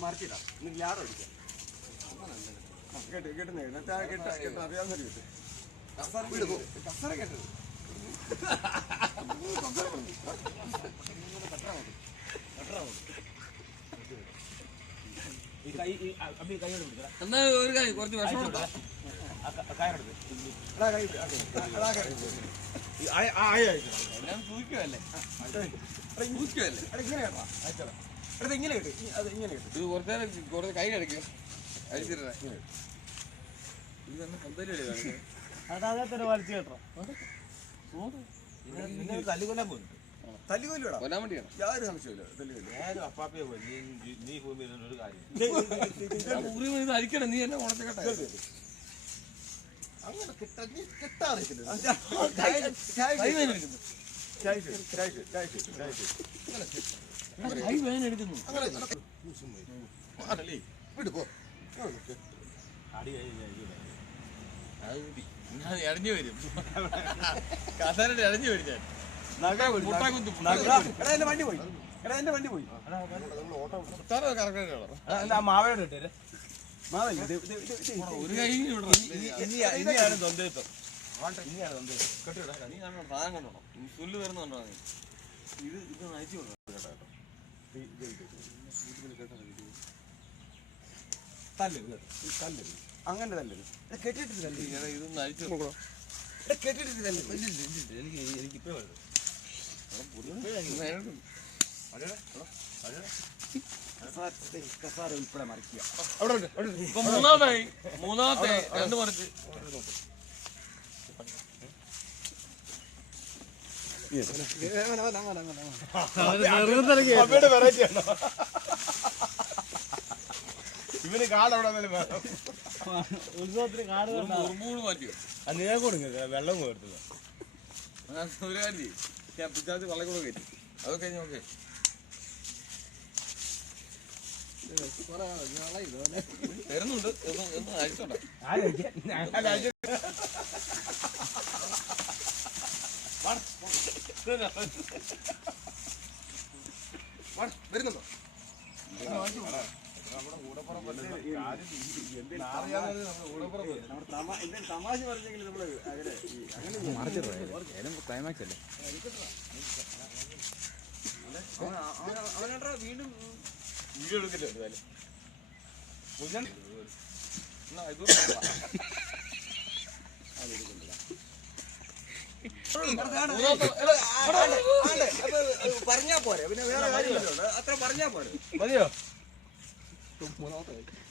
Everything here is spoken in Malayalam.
മറിച്ചിടാം യാറോ അടിക്കാം കേട്ട് കേട്ടുന്നേ കേട്ട് അറിയാവുന്ന കേട്ട് കസറ കേട്ടത് എന്നാ ഒരു കാര്യം കുറച്ച് വിഷമം എല്ലാം സൂക്ഷിക്കുമല്ലേ ഇങ്ങനെ കേട്ട് അത് ഇങ്ങനെ കേട്ട് ഇത് കുറച്ച് കൈ കിടക്കും അടിച്ചിട്ടാ ഇത് തന്നെ പന്തലല്ലേ അതേ വലിച്ചു കേട്ടോ തല്ലുകൊല്ലാൻ പോയി തല്ലുകൊല്ലൂടാ കൊല്ലാൻ വേണ്ടിയാണ് യാതൊരു സംശയമില്ല തല്ലുകൊല്ലു അപ്പാപ്പയെ പോയി നീ ഭൂമി ഒരു കാര്യം ഇത് അരിക്കണം നീ എന്നെ ഉണച്ചേക്കട്ടെ അങ്ങനെ കിട്ടാറില്ല കൈ വേദന എടുക്കുന്നു ഞാൻ ഇറങ്ങി വരും കസാരയുടെ ഇറങ്ങി വരും ഞാൻ വണ്ടി പോയി എന്റെ വണ്ടി പോയി മാവയോട് ഇട്ടേ ഒരു കൈ ഇനിയാണ് തൊന്തേത്തം നീ കാണോ സാധനം കണ്ടോ സുല്ല് വരുന്നുണ്ടോ ഇത് നയിച്ചു കേട്ടോ അങ്ങനെ തല്ലു കെട്ടിട്ട് തല്ലു ഇതൊന്ന് അയച്ചു കെട്ടിട്ട് തല്ലു എനിക്കിപ്പോ കസാര ഉൾപ്പെടെ മറിക്കുക ഇപ്പൊ മൂന്നാമത്തെ രണ്ട് മറിച്ച് ഇവന് കാടവിടെ ഉത്സവത്തിന് കാട് മാറ്റിയോ നീ കൊടുക്ക വെള്ളം കൊടുത്തത് ഒരു കാര്യം ഞാൻ പിച്ചാത്തി വള്ളം കൂടെ കയറ്റി അതൊക്കെ നോക്കേ തരുന്നുണ്ട് ഒന്ന് അഴിച്ചോട്ടെ വരുന്നുണ്ടോ തമാശ പറഞ്ഞെങ്കിൽ നമ്മള് അങ്ങനെ ക്ലൈമാക്സ് അല്ലേ അവനാ വീണ്ടും വീഡിയോ എടുക്കില്ല പറഞ്ഞാ പോരെ പിന്നെ വേറെ കാര്യമില്ല അത്ര പറഞ്ഞാ പോരെ മതിയോ മൂന്നാമത്തെ